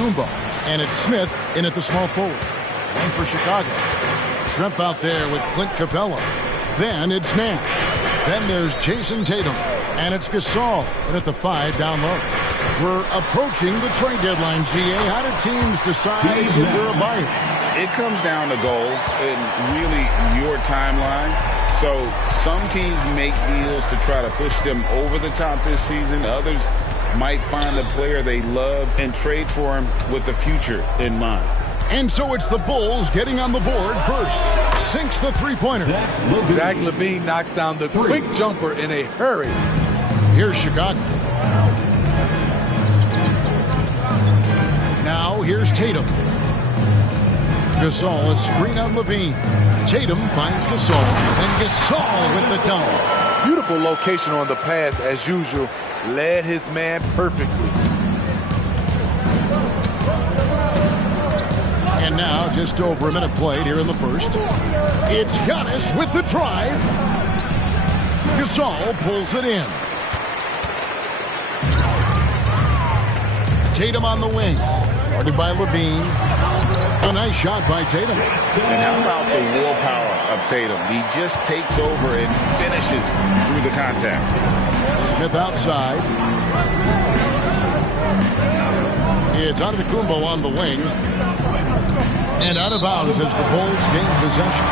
Antetokounmpo. And it's Smith in at the small forward. And for Chicago, Shrimp out there with Clint Capella. Then it's Nash. Then there's Jason Tatum. And it's Gasol in at the 5 down low. We're approaching the trade deadline, GA. How do teams decide if they're a buyer? It comes down to goals and really your timeline. So some teams make deals to try to push them over the top this season. Others might find a player they love and trade for him with the future in mind. And so it's the Bulls getting on the board first. Sinks the three-pointer. Zach LaVine knocks down the quick jumper in a hurry. Here's Chicago. Now here's Tatum. Gasol, a screen on LaVine. Tatum finds Gasol. And Gasol with the dunk. Beautiful location on the pass as usual. Led his man perfectly. And now just over a minute played here in the first. It's Giannis with the drive. Gasol pulls it in. Tatum on the wing. Guarded by LaVine. A nice shot by Tatum. And how about the willpower of Tatum? He just takes over and finishes through the contact. Smith outside. It's Antetokounmpo on the wing. And out of bounds as the Bulls gain possession.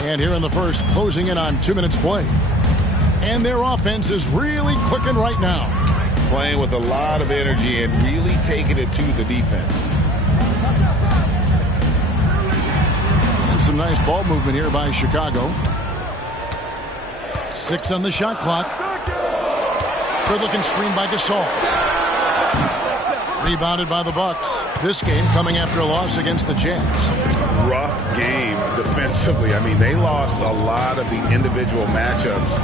And here in the first, closing in on 2 minutes play. And their offense is really clicking right now. Playing with a lot of energy and really taking it to the defense. And some nice ball movement here by Chicago. 6 on the shot clock. Good-looking screen by Gasol. Rebounded by the Bucks. This game coming after a loss against the Jazz. Rough game defensively. I mean, they lost a lot of the individual matchups,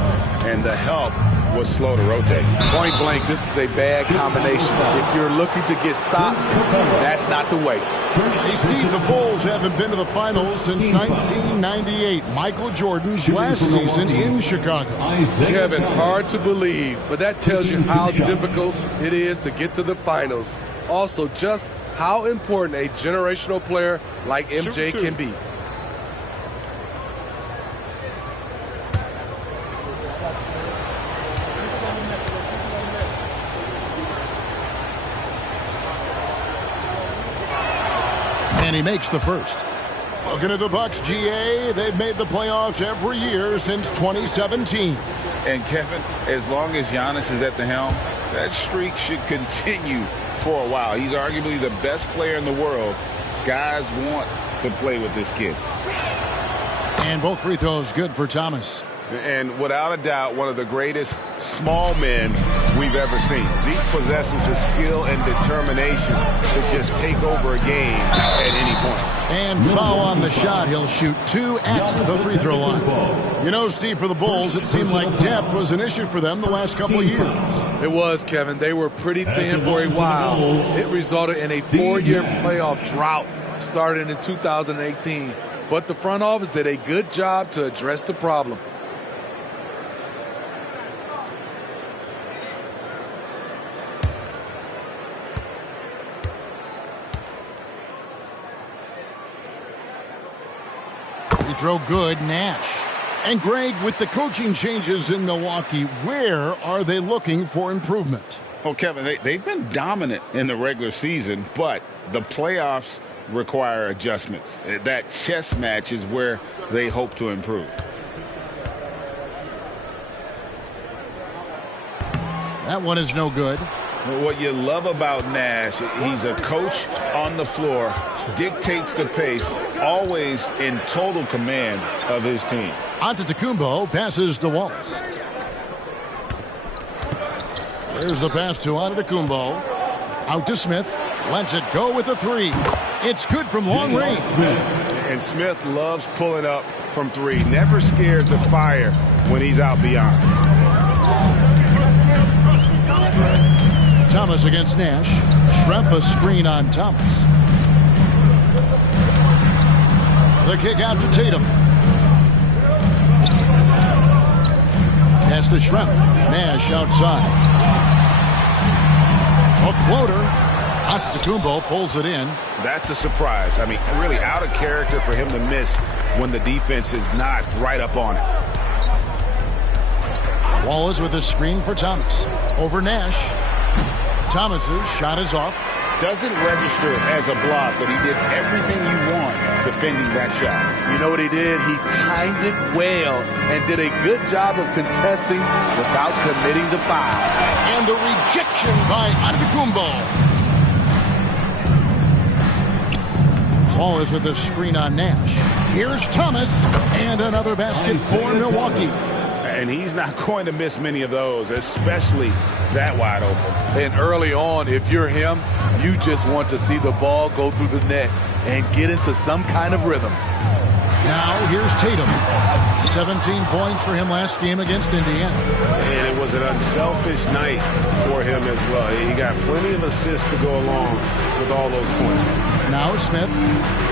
and the help was slow to rotate. Point blank, this is a bad combination. If you're looking to get stops, that's not the way. Hey, Steve, the Bulls haven't been to the finals since 1998. Michael Jordan's last season in Chicago. Kevin, hard to believe, but that tells you how difficult it is to get to the finals. Also, just how important a generational player like MJ can be. And he makes the first. Looking at the Bucks, GA, they've made the playoffs every year since 2017. And Kevin, as long as Giannis is at the helm, that streak should continue for a while. He's arguably the best player in the world. Guys want to play with this kid. And both free throws good for Thomas. And without a doubt, one of the greatest small men we've ever seen. Zeke possesses the skill and determination to just take over a game at any point. And foul on the shot. He'll shoot 2 at the free throw line. You know, Steve, for the Bulls, it seemed like depth was an issue for them the last couple of years. It was, Kevin. They were pretty thin for a while. It resulted in a 4-year playoff drought starting in 2018. But the front office did a good job to address the problem. Throw good, Nash. And Greg, with the coaching changes in Milwaukee, where are they looking for improvement? Well, Kevin, they've been dominant in the regular season, but the playoffs require adjustments. That chess match is where they hope to improve. That one is no good. What you love about Nash, he's a coach on the floor, dictates the pace, always in total command of his team. Antetokounmpo passes to Wallace. There's the pass to Antetokounmpo. Out to Smith. Lets it go with a 3. It's good from long range. And Smith loves pulling up from 3. Never scared to fire when he's out beyond. Thomas against Nash. Schrempf a screen on Thomas. The kick out to Tatum. the Shrimp. Nash outside. A floater. Antetokounmpo pulls it in. That's a surprise. I mean, really out of character for him to miss when the defense is not right up on it. Wallace with a screen for Thomas. Over Nash. Thomas's shot is off. Doesn't register as a block, but he did everything you want defending that shot. You know what he did? He timed it well and did a good job of contesting without committing the foul. And the rejection by Antetokounmpo. Wallace with a screen on Nash. Here's Thomas. And another basket for Milwaukee. And he's not going to miss many of those, especially that wide open. And early on, if you're him, you just want to see the ball go through the net and get into some kind of rhythm. Now here's Tatum. 17 points for him last game against Indiana. And it was an unselfish night for him as well. He got plenty of assists to go along with all those points. Now Smith,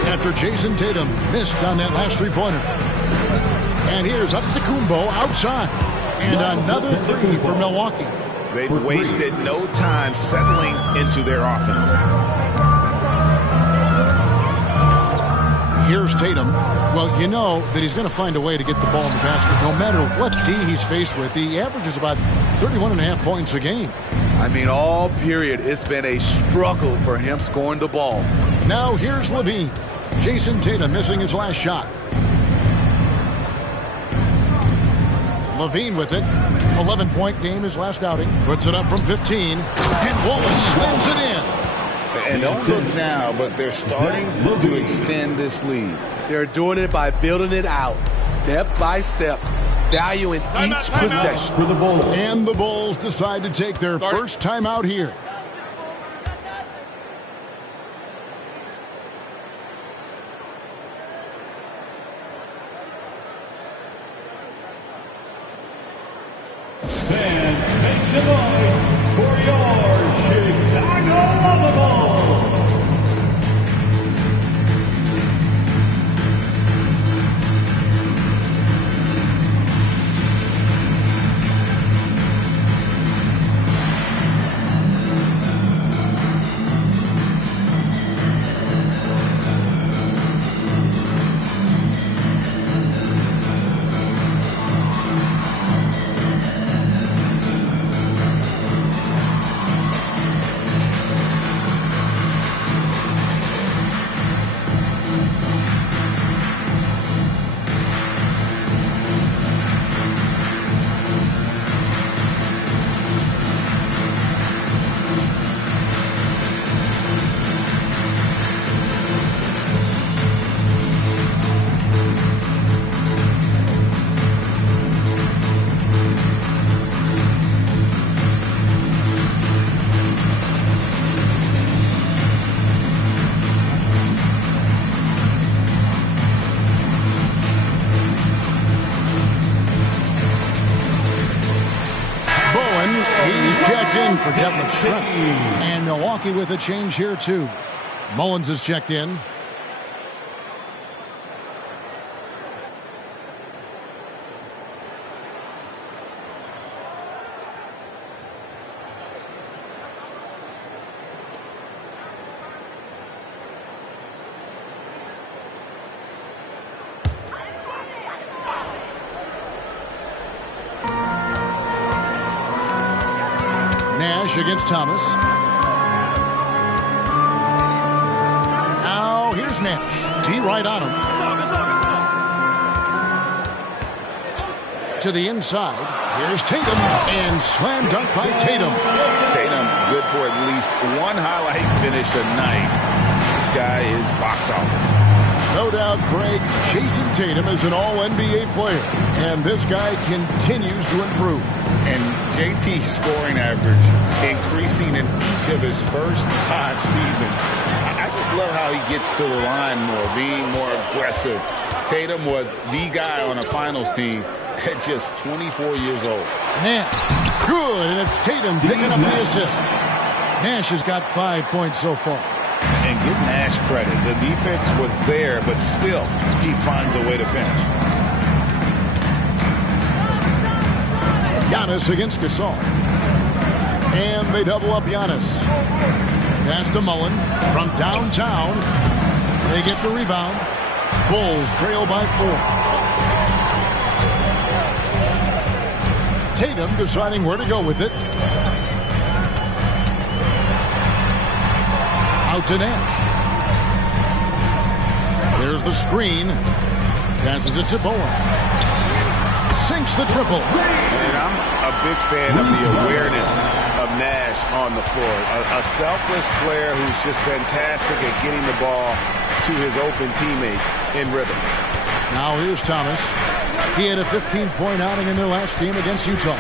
after Jason Tatum missed on that last three-pointer. And here's Antetokounmpo outside. And another three for Milwaukee. They've wasted no time settling into their offense. Here's Tatum. Well, you know that he's going to find a way to get the ball in the basket no matter what D he's faced with. He averages about 31.5 points a game. I mean, all period, it's been a struggle for him scoring the ball. Now here's Levine. Jason Tatum missing his last shot. Levine with it. 11-point game his last outing. Puts it up from 15. And Wallace slams it in. And don't look now, but they're starting to extend this lead. They're doing it by building it out, step by step, valuing each possession. And the Bulls decide to take their first time out here. And make the noise for your Chicago Bulls. For Detlef Schrempf. And Milwaukee with a change here, too. Mullins is checked in. Nash against Thomas. Now here's Nash. D right on him. To the inside. Here's Tatum. And slam dunk by Tatum. Tatum good for at least one highlight finish a night. This guy is box office. No doubt, Craig, Jason Tatum is an all-NBA player. And this guy continues to improve. And JT's scoring average increasing in each of his first 5 seasons. I just love how he gets to the line more, being more aggressive. Tatum was the guy on a finals team at just 24 years old. Nash, good, and it's Tatum picking up the assist. Nash has got 5 points so far. And give Nash credit. The defense was there, but still, he finds a way to finish. Giannis against Gasol. And they double up Giannis. Pass to Mullen from downtown. They get the rebound. Bulls trail by 4. Tatum deciding where to go with it. Out to Nash. There's the screen. Passes it to Bowen. Sinks the triple. And I'm a big fan of the awareness of Nash on the floor. A selfless player who's just fantastic at getting the ball to his open teammates in rhythm. Now here's Thomas. He had a 15-point outing in their last game against Utah.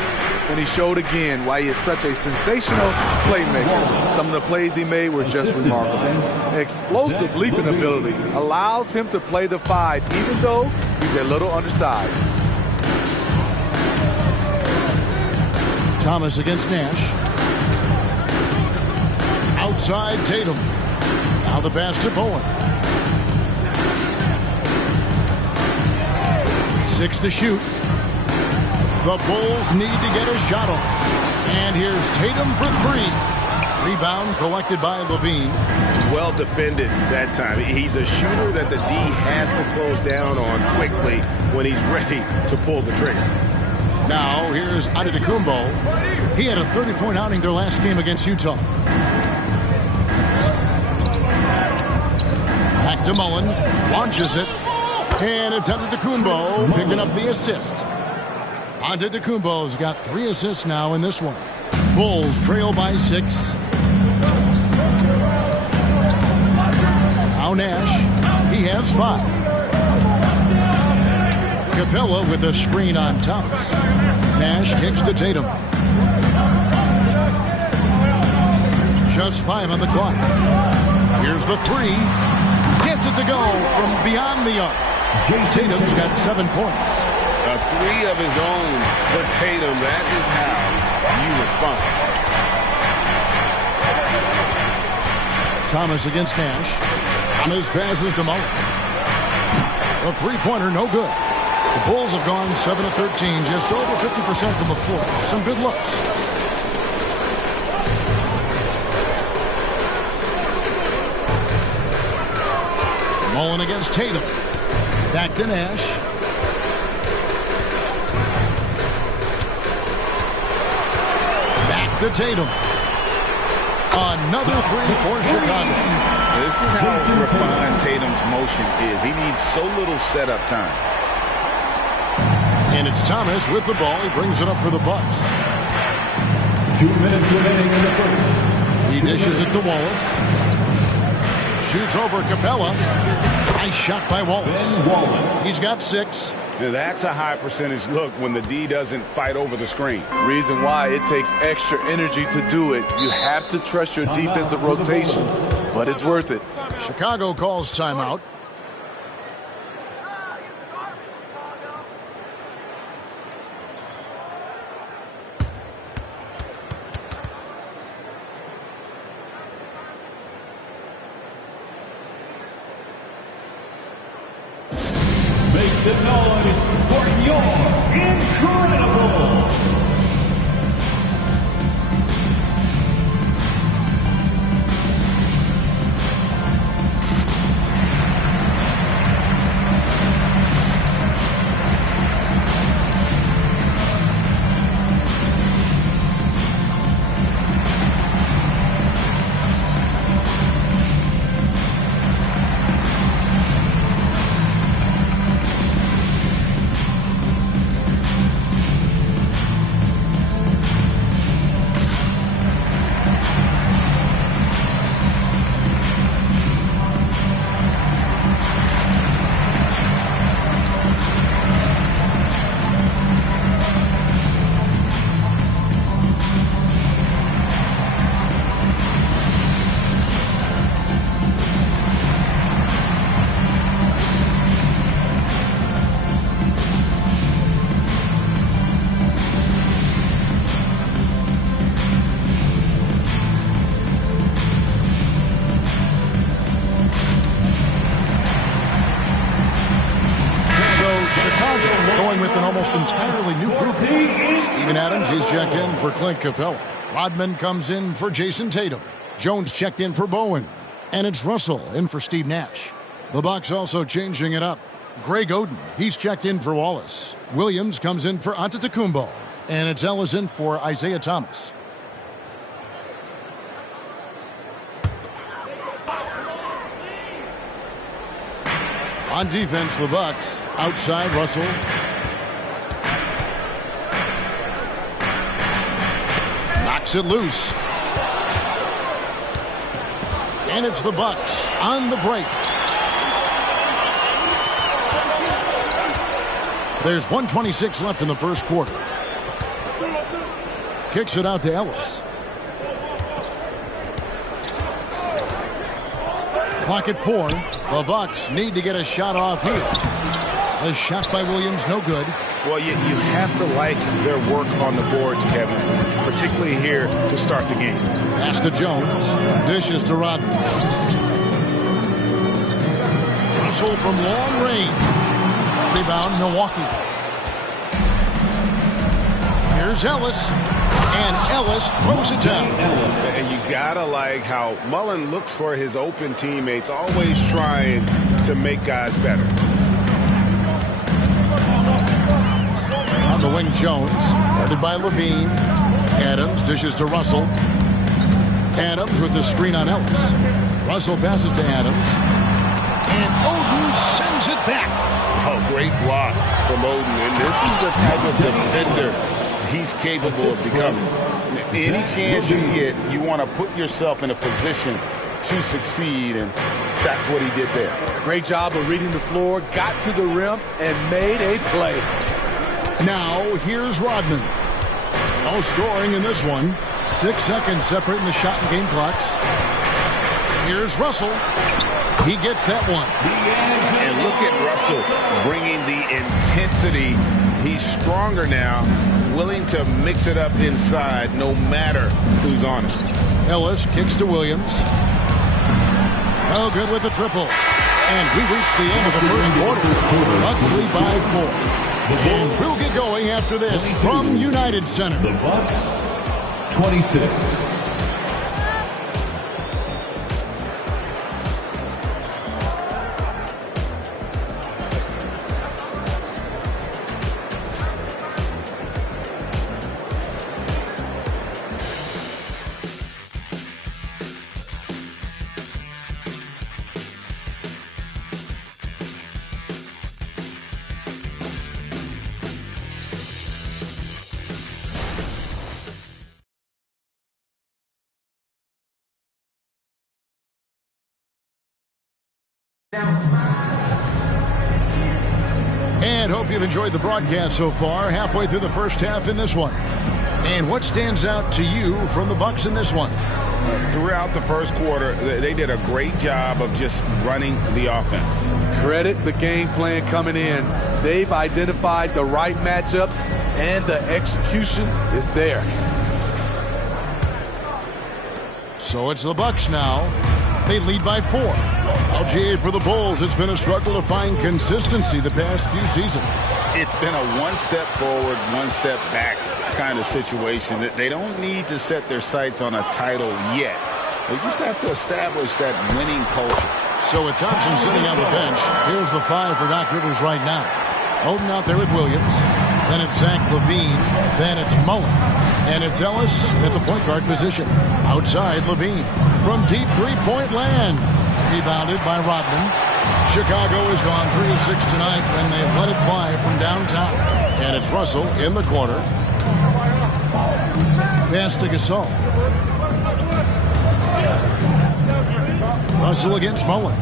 And he showed again why he is such a sensational playmaker. Some of the plays he made were just remarkable. Explosive leaping ability allows him to play the 5 even though he's a little undersized. Thomas against Nash. Outside Tatum. Now the pass to Bowen. 6 to shoot. The Bulls need to get a shot off. And here's Tatum for 3. Rebound collected by Levine. Well defended that time. He's a shooter that the D has to close down on quickly when he's ready to pull the trigger. Now here's Antetokounmpo. He had a 30-point outing their last game against Utah. Back to Mullen. Launches it. And it's Antetokounmpo picking up the assist. Antetokounmpo's got 3 assists now in this one. Bulls trail by 6. Now Nash. He has 5. Capella with a screen on Thomas. Nash kicks to Tatum. Just 5 on the clock. Here's the 3. Gets it to go from beyond the arc. Tatum's got 7 points. A 3 of his own for Tatum. That is how you respond. Thomas against Nash. Thomas passes to Mullen. A 3-pointer, no good. The Bulls have gone 7 of 13, just over 50% from the floor. Some good looks. Mullen against Tatum. Back to Nash. Back to Tatum. Another 3 for Chicago. This is how refined Tatum's motion is. He needs so little setup time. And it's Thomas with the ball. He brings it up for the Bucks. 2 minutes remaining in the first. He dishes it to Wallace. Shoots over Capella. Nice shot by Wallace. He's got 6. Now that's a high percentage look when the D doesn't fight over the screen. Reason why it takes extra energy to do it. You have to trust your defensive rotations, but it's worth it. Chicago calls timeout. Make some noise for your Incredible. Entirely new group. Even Steven Adams, he's checked in for Clint Capella. Rodman comes in for Jason Tatum. Jones checked in for Bowen. And it's Russell in for Steve Nash. The Bucks also changing it up. Greg Oden, he's checked in for Wallace. Williams comes in for Antetokounmpo. And it's Ellis in for Isaiah Thomas. On defense, the Bucks. Outside, Russell. Knocks it loose. And it's the Bucks on the break. There's 1:26 left in the first quarter. Kicks it out to Ellis. Clock at 4. The Bucks need to get a shot off here. A shot by Williams, no good. Well, you have to like their work on the boards, Kevin, particularly here to start the game. Pass to Jones. Dishes to Rodman. Russell from long range. Rebound, Milwaukee. Here's Ellis. And Ellis throws it down. And you gotta like how Mullen looks for his open teammates, always trying to make guys better. On the wing, Jones, guarded by Levine. Adams dishes to Russell. Adams with the screen on Ellis. Russell passes to Adams. And Oden sends it back. Oh, great block from Oden. And this is the type of defender he's capable of becoming. Any chance you get, you want to put yourself in a position to succeed, and that's what he did there. Great job of reading the floor, got to the rim, and made a play. Now, here's Rodman. No scoring in this one. 6 seconds separating the shot and game clocks. Here's Russell. He gets that one. And look at Russell bringing the intensity. He's stronger now, willing to mix it up inside no matter who's on it. Ellis kicks to Williams. No good with the triple. And we reach the end of the first quarter. Bucks lead by 4. And we'll get going after this from United Center. The Bucks, 26. And hope you've enjoyed the broadcast so far. Halfway through the first half in this one. And what stands out to you from the Bucks in this one? Throughout the first quarter, they did a great job of just running the offense. Credit the game plan coming in. They've identified the right matchups, and the execution is there. So it's the Bucks now. They lead by 4. LGA for the Bulls. It's been a struggle to find consistency the past few seasons. It's been a one step forward, one step back kind of situation. That they don't need to set their sights on a title yet. They just have to establish that winning culture. So with Thompson sitting on the bench, here's the 5 for Doc Rivers right now. Oden out there with Williams. Then it's Zach LaVine. Then it's Mullen. And it's Ellis at the point guard position. Outside, LaVine. From deep three-point land. Rebounded by Rodman. Chicago has gone 3 of 6 tonight when they've let it fly from downtown. And it's Russell in the corner. Pass to Gasol. Russell against Mullen.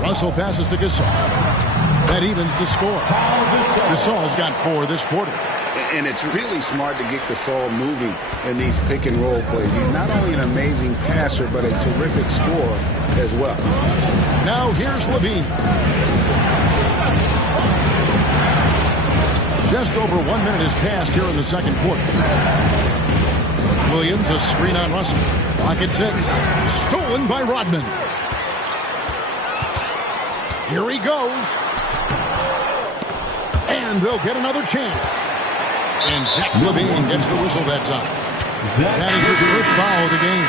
Russell passes to Gasol. That evens the score. Gasol's got 4 this quarter. And it's really smart to get Gasol moving in these pick and roll plays. He's not only an amazing passer, but a terrific scorer as well. Now here's LaVine. Just over 1 minute has passed here in the second quarter. Williams, a screen on Russell. Clock at 6. Stolen by Rodman. Here he goes. And they'll get another chance. And Zach LaVine gets the whistle that time. That is his first foul of the game.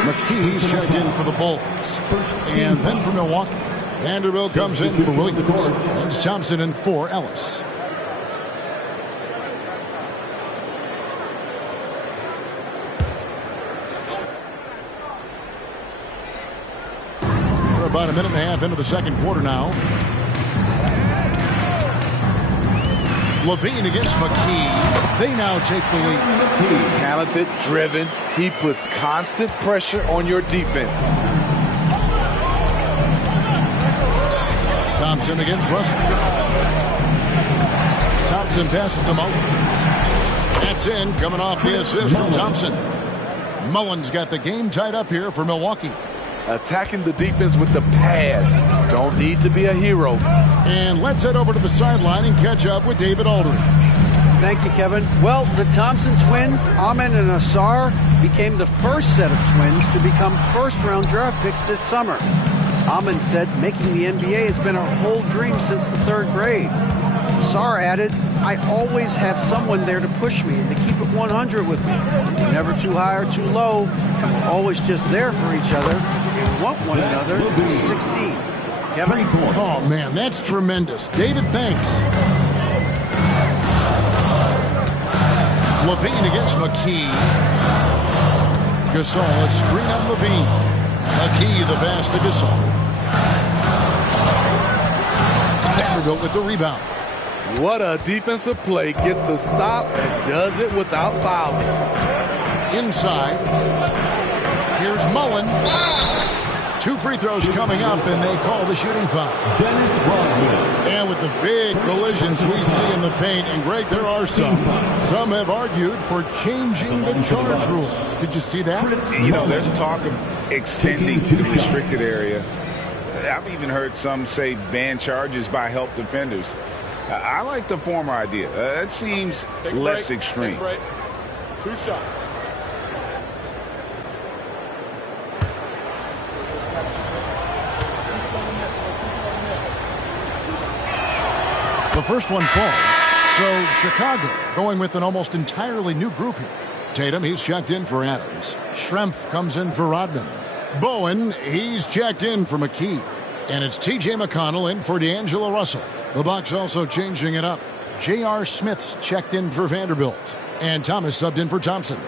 McKee's checked in for the Bulls. And then for Milwaukee, Vanderbilt comes in for Williams. It's Thompson in for Ellis. We're about a minute and a half into the second quarter now. LaVine against McKee. They now take the lead. Talented, driven. He puts constant pressure on your defense. Thompson against Russell. Thompson passes to Mullen. That's in, coming off the assist from Thompson. Mullen's got the game tied up here for Milwaukee. Attacking the defense with the pass. Don't need to be a hero. And let's head over to the sideline and catch up with David Aldridge. Thank you, Kevin. Well, the Thompson twins, Amen and Ausar, became the first set of twins to become first-round draft picks this summer. Amen said making the NBA has been a whole dream since the third grade. Ausar added, I always have someone there to push me and to keep it 100 with me. We're never too high or too low, and we're always just there for each other, and we want one another to succeed. Kevin? Oh, man, that's tremendous. David, thanks. LaVine against McKee. Gasol, a screen on LaVine. McKee, the pass to Gasol. Vanderbilt with the rebound. What a defensive play. Gets the stop and does it without fouling. Inside. Here's Mullen. 2 free throws coming up, and they call the shooting foul. Dennis Rodman. And with the big collisions we see in the paint, and Greg, there are some. Some have argued for changing the charge rules. Did you see that? You know, there's talk of extending the restricted area. I've even heard some say ban charges by help defenders. I like the former idea. It seems less extreme. 2 shots. The first one falls. So Chicago going with an almost entirely new group here. Tatum, he's checked in for Adams. Schrempf comes in for Rodman. Bowen, he's checked in for McKee. And it's T.J. McConnell in for D'Angelo Russell. The Bucks also changing it up. J.R. Smith's checked in for Vanderbilt. And Thomas subbed in for Thompson.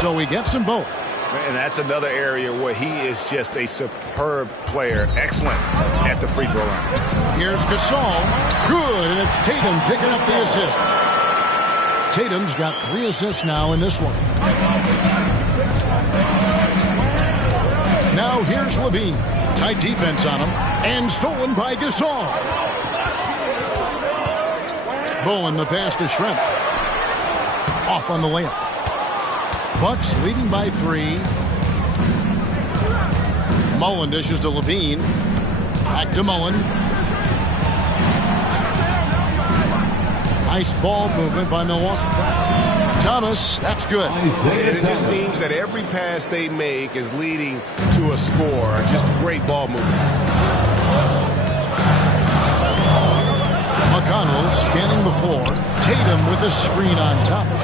So he gets them both. And that's another area where he is just a superb player. Excellent at the free throw line. Here's Gasol. Good, and it's Tatum picking up the assist. Tatum's got 3 assists now in this one. Now here's LaVine. Tight defense on him. And stolen by Gasol. Bowen, the pass to Schrempf. Off on the layup. Bucks leading by 3. Mullen dishes to LaVine. Back to Mullen. Nice ball movement by Milwaukee. Thomas, that's good. And it just seems that every pass they make is leading to a score. Just great ball movement. McConnell scanning the floor. Tatum with a screen on Thomas.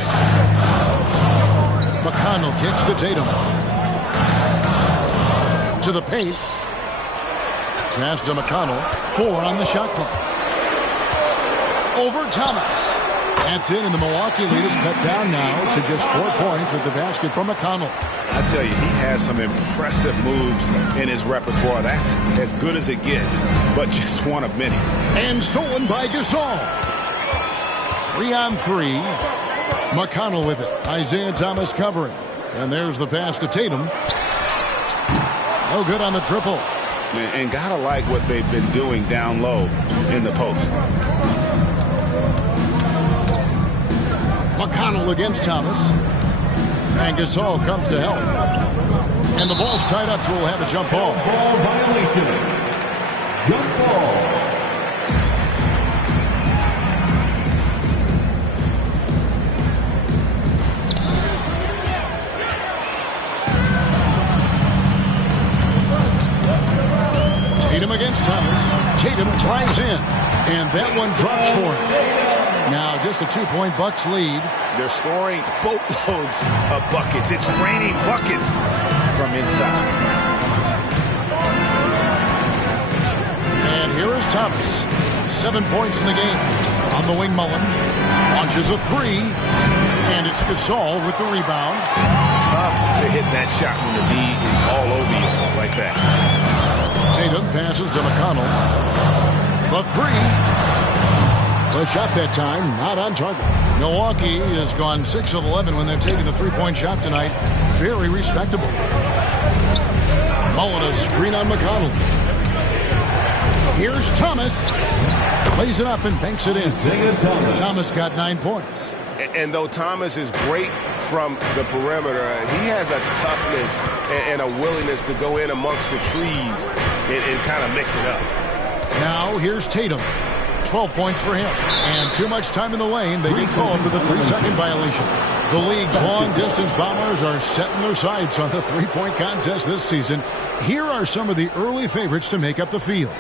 McConnell kicks to Tatum. To the paint. Pass to McConnell. 4 on the shot clock. Over Thomas. That's in, and the Milwaukee lead is cut down now to just 4 points with the basket from McConnell. I tell you, he has some impressive moves in his repertoire. That's as good as it gets, but just one of many. And stolen by Gasol. 3 on 3. McConnell with it. Isaiah Thomas covering. And there's the pass to Tatum. No good on the triple. And gotta like what they've been doing down low in the post. McConnell against Thomas. And Gasol comes to help. And the ball's tied up, so we'll have a jump ball. Ball violation. Jump ball. Tatum against Thomas. Tatum drives in, and that one drops for him. Now just a 2-point Bucks lead. They're scoring boatloads of buckets. It's raining buckets from inside. And here is Thomas. 7 points in the game. On the wing, Mullen launches a three, and it's Gasol with the rebound. Tough to hit that shot when the D is all over you like that. Tatum passes to McConnell. The three. The shot that time, not on target. Milwaukee has gone 6 of 11 when they're taking the three-point shot tonight. Very respectable. Mullen a screen on McConnell. Here's Thomas. Plays it up and banks it in. Thomas got 9 points. And though Thomas is great from the perimeter, he has a toughness and a willingness to go in amongst the trees and kind of mix it up. Now here's Tatum. 12 points for him. And too much time in the lane. They get called for the 3-second violation. The league's long-distance Bombers are setting their sights on the three-point contest this season. Here are some of the early favorites to make up the field.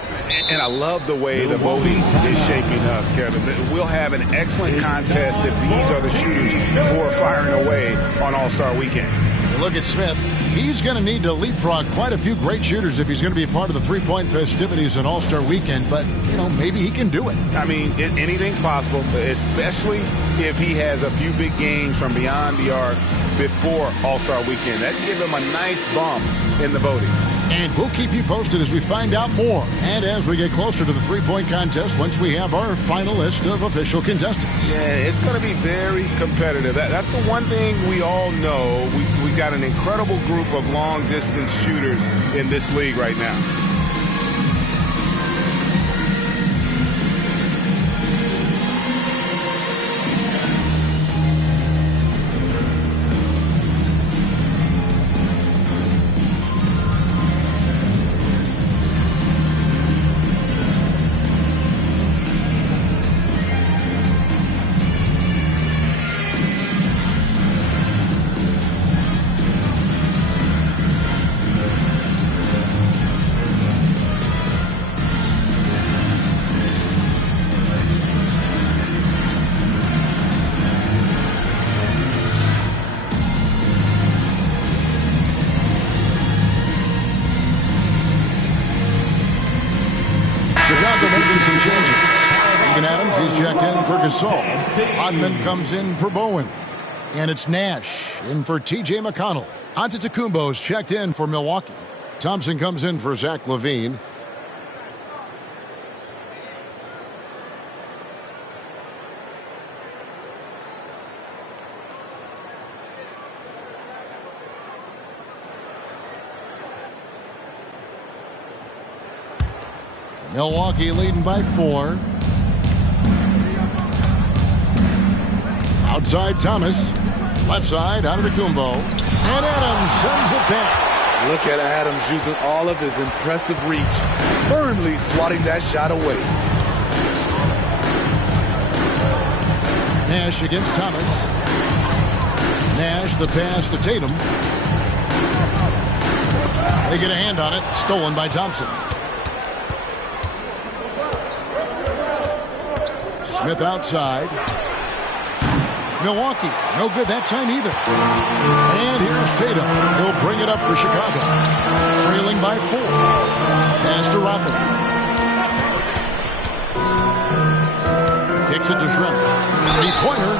And I love the way the voting is shaping up, Kevin. We'll have an excellent contest if these are the shooters who are firing away on All-Star Weekend. Look at Smith. He's going to need to leapfrog quite a few great shooters if he's going to be a part of the three-point festivities at All-Star Weekend. But, you know, maybe he can do it. I mean, anything's possible, especially if he has a few big games from beyond the arc before All-Star Weekend. That'd give him a nice bump in the voting. And we'll keep you posted as we find out more and as we get closer to the three-point contest once we have our final list of official contestants. Yeah, it's going to be very competitive. That's the one thing we all know. We've got an incredible group of long-distance shooters in this league right now. Some changes. Steven Adams, he's checked in for Gasol. Hodman comes in for Bowen. And it's Nash in for T.J. McConnell. Antetokounmpo's checked in for Milwaukee. Thompson comes in for Zach LaVine. Milwaukee leading by 4. Outside Thomas. Left side out of the Antetokounmpo. And Adams sends it back. Look at Adams using all of his impressive reach, firmly swatting that shot away. Nash against Thomas. Nash the pass to Tatum. They get a hand on it. Stolen by Thompson. Smith outside. Milwaukee, no good that time either. And here's Tatum. He'll bring it up for Chicago. Trailing by 4. Pass to Rodman. Kicks it to Shrimp. 3-pointer.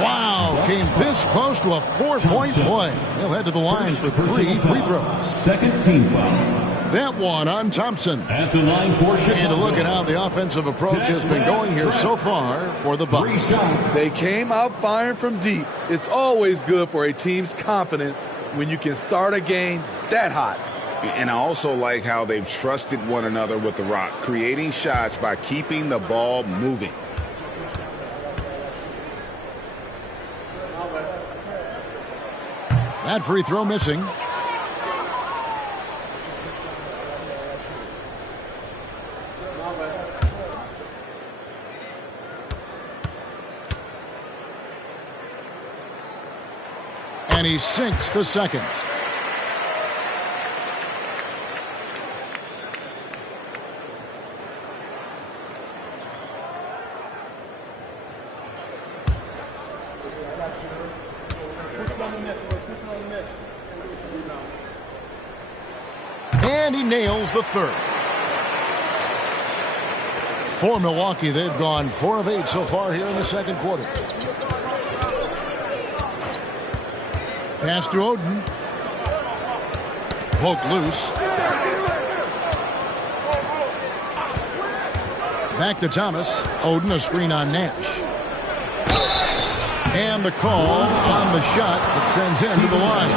Wow, came this close to a 4-point play. He'll head to the line for 3 free throws. Second team foul. That one on Thompson. At the line for Chicago. And a look at how the offensive approach has been going here so far for the Bucks. They came out firing from deep. It's always good for a team's confidence when you can start a game that hot. And I also like how they've trusted one another with the rock, creating shots by keeping the ball moving. That free throw missing. And he sinks the second. And he nails the third. For Milwaukee, they've gone 4 of 8 so far here in the second quarter. Pass to Oden. Poked loose. Back to Thomas. Oden, a screen on Nash. And the call on the shot that sends him to the line.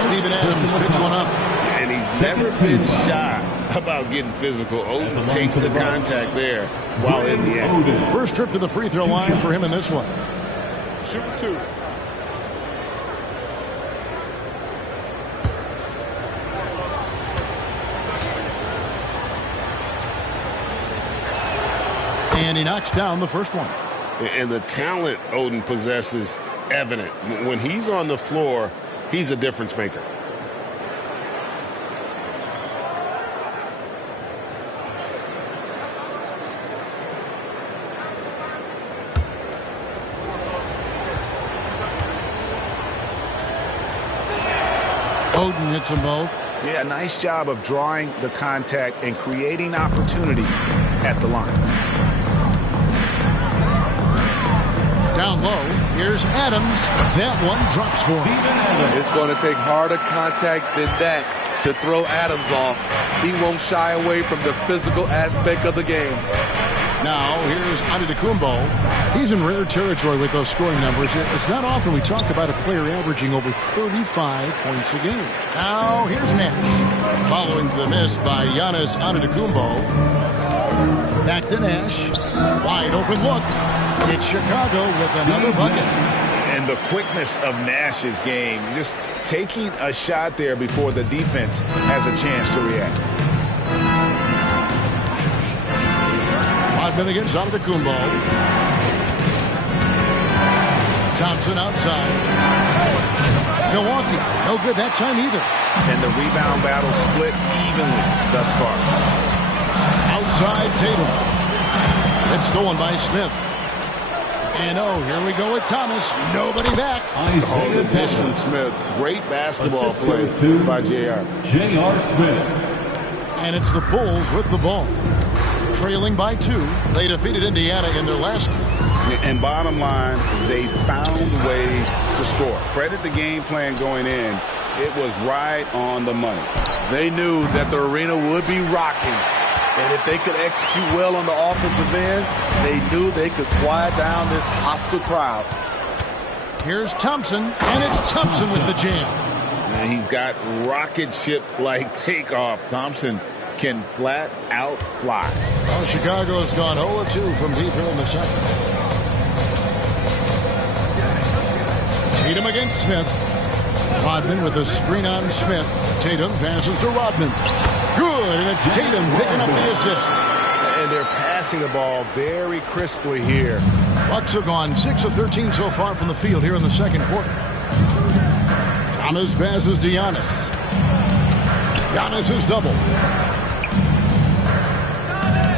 Steven Adams picks one up. And he's never been shy about getting physical. Oden takes the contact there while in the act. First trip to the free throw line for him in this one. Shoot 2. And he knocks down the first one. And the talent Oden possesses evident. When he's on the floor, he's a difference maker. Oden hits them both. Yeah, nice job of drawing the contact and creating opportunities at the line. Down low, here's Adams. That one drops for him. It's going to take harder contact than that to throw Adams off. He won't shy away from the physical aspect of the game. Now, here's Antetokounmpo. He's in rare territory with those scoring numbers. It's not often we talk about a player averaging over 35 points a game. Now, here's Nash. Following the miss by Giannis Antetokounmpo. Back to Nash. Wide open look. It's Chicago with another bucket. And the quickness of Nash's game, just taking a shot there before the defense has a chance to react. Rodman against Antetokounmpo. Thompson outside. Milwaukee, no good that time either. And the rebound battle split evenly thus far. Outside Tatum. It's stolen by Smith. And here we go with Thomas. Nobody back. Oh, the dish from Smith. Great basketball play by J.R. Smith. And it's the Bulls with the ball. Trailing by 2. They defeated Indiana in their last game. And bottom line, they found ways to score. Credit the game plan going in. It was right on the money. They knew that the arena would be rocking. And if they could execute well on the offensive end, they knew they could quiet down this hostile crowd. Here's Thompson, and it's Thompson with the jam. And he's got rocket ship-like takeoff. Thompson can flat out fly. Well, Chicago has gone 0-2 from deep here in the second. Tatum against Smith. Rodman with a screen on Smith. Tatum passes to Rodman. Good, and it's Tatum picking up the assist. And they're passing the ball very crisply here. Bucks have gone 6 of 13 so far from the field here in the second quarter. Thomas passes to Giannis. Giannis is doubled.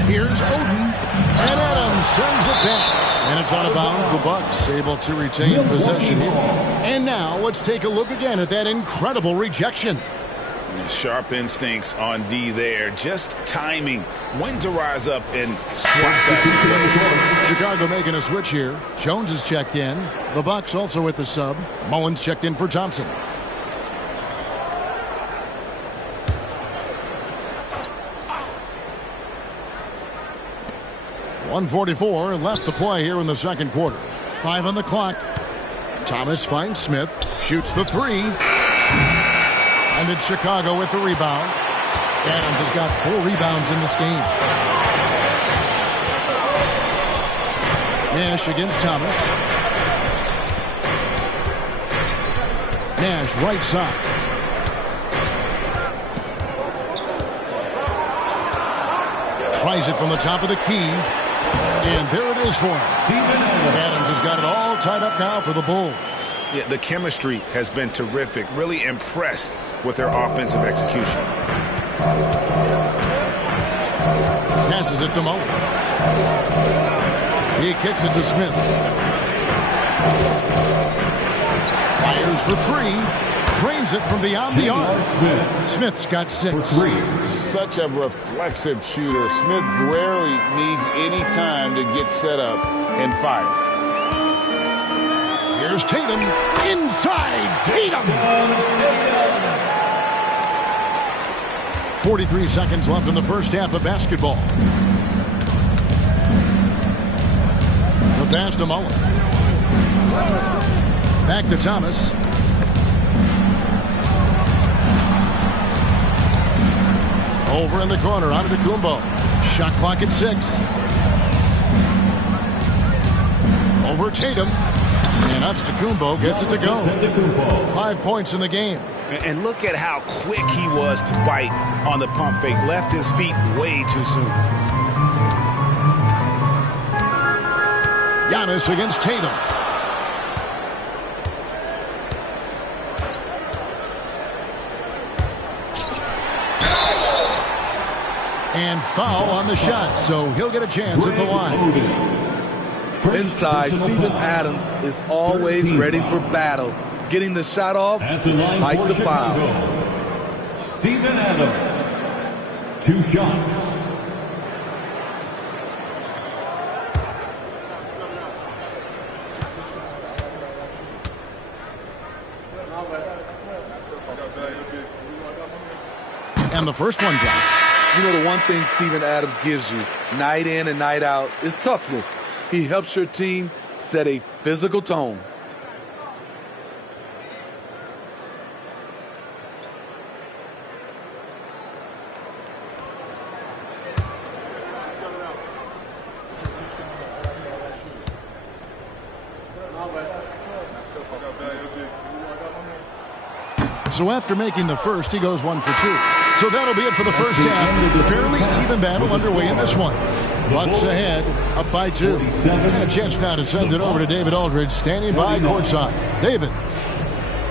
Here's Oden, and Adams sends it back. And it's out of bounds. The Bucks able to retain possession here. And now let's take a look again at that incredible rejection. Sharp instincts on D there. Just timing when to rise up and swat that play. Chicago making a switch here. Jones is checked in. The Bucks also with the sub. Mullins checked in for Thompson. .144 left to play here in the second quarter. 5 on the clock. Thomas finds Smith. Shoots the 3. And it's Chicago with the rebound. Adams has got 4 rebounds in this game. Nash against Thomas. Nash right side. Tries it from the top of the key. And there it is for him. Adams has got it all tied up now for the Bulls. Yeah, the chemistry has been terrific. Really impressed with their offensive execution. Passes it to Mo. He kicks it to Smith. Fires for three. Drains it from beyond the arc. Smith's got 6. Such a reflexive shooter. Smith rarely needs any time to get set up and fire. Here's Tatum. Inside. Tatum. 43 seconds left in the first half of basketball. The pass to Mullen. Back to Thomas. Over in the corner, Antetokounmpo. Shot clock at 6. Over Tatum. And Antetokounmpo gets it to go. 5 points in the game. And look at how quick he was to bite on the pump fake. Left his feet way too soon. Giannis against Tatum. And foul on the shot, so he'll get a chance at the line. Inside, Steven Adams is always ready for battle, getting the shot off despite the foul. Steven Adams, 2 shots. And the first one drops. You know, the one thing Steven Adams gives you, night in and night out, is toughness. He helps your team set a physical tone. So after making the first, he goes 1 for 2. So that'll be it for the first half. Fairly even battle underway in this one. Bucks ahead, up by 2. And a chance now to send it over to David Aldridge, standing by courtside. David.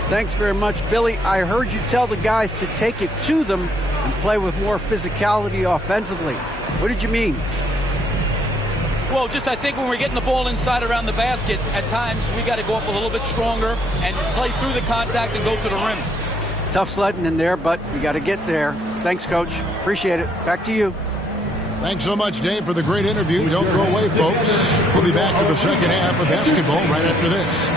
Thanks very much, Billy. I heard you tell the guys to take it to them and play with more physicality offensively. What did you mean? Well, just I think when we're getting the ball inside around the basket, at times we got to go up a little bit stronger and play through the contact and go to the rim. Tough sledding in there, but we got to get there. Thanks, Coach. Appreciate it. Back to you. Thanks so much, Dave, for the great interview. Don't go away, folks. We'll be back to the second half of basketball right after this.